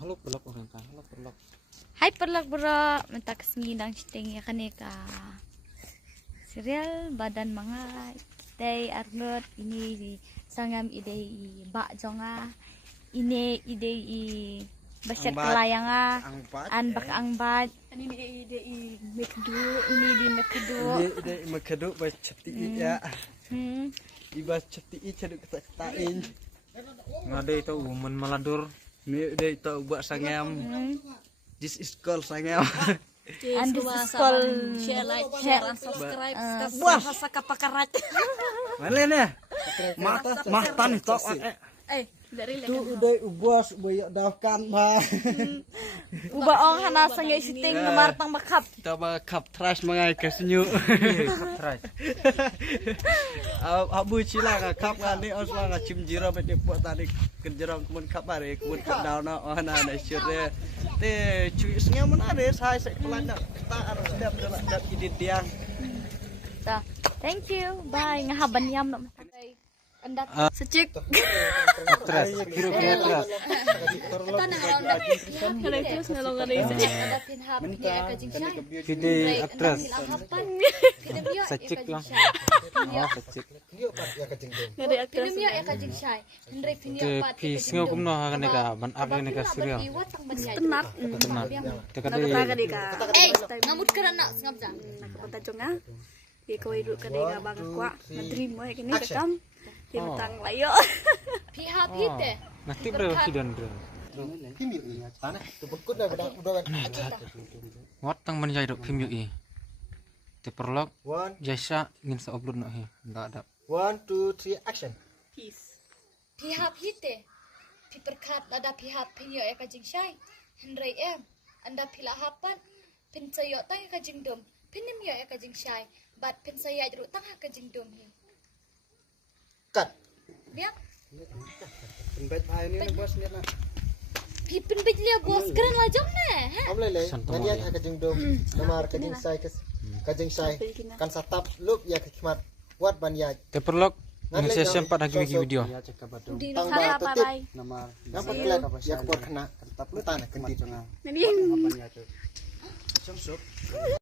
halo perlok orang kan, halo perlok. Hai perlok bro, minta kesengidang citing ya kaneka. Serial badan mga day arnot ini di sangam ide bak jonga ini ide basyat kelayanga an bak angbat ini ide mekdu ini di mekdu ide mekdu basyat ya ibas ceti ceduk ketain Ngade itu woman maladur. ni ide itu buat sangam this is called sangam and this is called share, like, share, and subscribe. Wah. Sa kapakarat. mana ni mahtan itu Dari tu udah ubas boyok dafkan bah uba ong hana sangai citing martang bakap taba kap trash mangai kesenyu Try. abu cila kap ngani osma ngacim jira pete buat tadi kerjara kemun kap are kemun kap dauna ona na syure te cuy sengam mana saya pelanda tak sedap sedap idit dia ta thank you bye ngahaban yam nak andak secik Atras, kiro atras. Kalau terus ngelong ada isi. adapin hap ni akajing syai Kide atras. Secik lang. Oh, secik. Ngade aktor. Pinum ya akajing syai hendrek Te pinyo pat pisngo kumno hagan ka ban ap ni ka serial. tenat Tenang. Te Naga kade ka. ngamut kerana ngabja Nakapata jonga. Di kawai dulu ka dega bang kwa. Nadream mo kini kakam. Di matang layo. pihak pite nanti bro sidon bro. Wat tang man jai dok film yuk i. Te perlok jasa ingin sa upload no he. Ndak ada. 1 2 3 action Peace. pihak pite piperkat ada pihak pinyo akajing syai hendrek anda pila hapan pin sayo tang akajing dum pinim yo akajing syai bat pin saya jru tang akajing dum hi cut dia pembet hai ni bos ni nak pipin bijlia bos keren lajam ne am le le nanya ka jeng dom namar ka jeng sai sai kan satap look ya khidmat wat ban ya Te perlok ingin saya sempat lagi video. di tang Saya ba apa tutip lai? nampak klan ya kepor kena tetap lu tanah kendi Nadi.